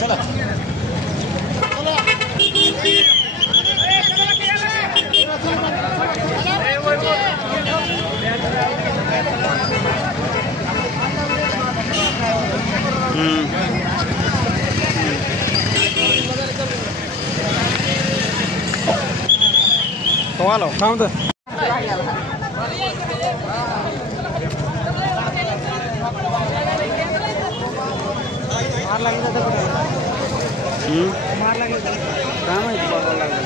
चला Halo, kamu tuh. Ramai itu bakal lagi.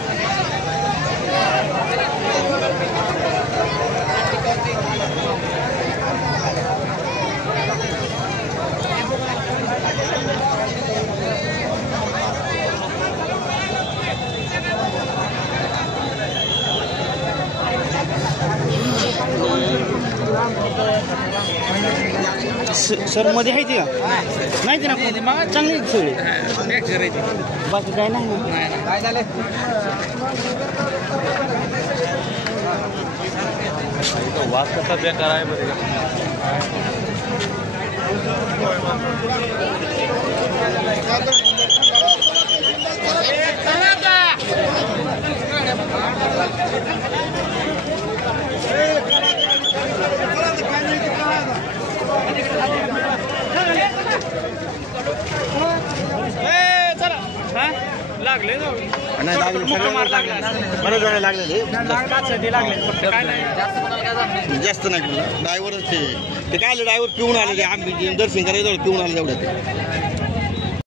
Sir मध्ये आहे ती का नाही ती ना चांगली सगळी बाकी काय नाही काय झाले वास कसा बेकार आहे बरं लागले बरेच वेळा लागलेले जास्त नाही ड्रायव्हरच ते काय ड्रायव्हर पिऊन आले ते आम्ही दर्शन करायचं पिऊन आले तेवढं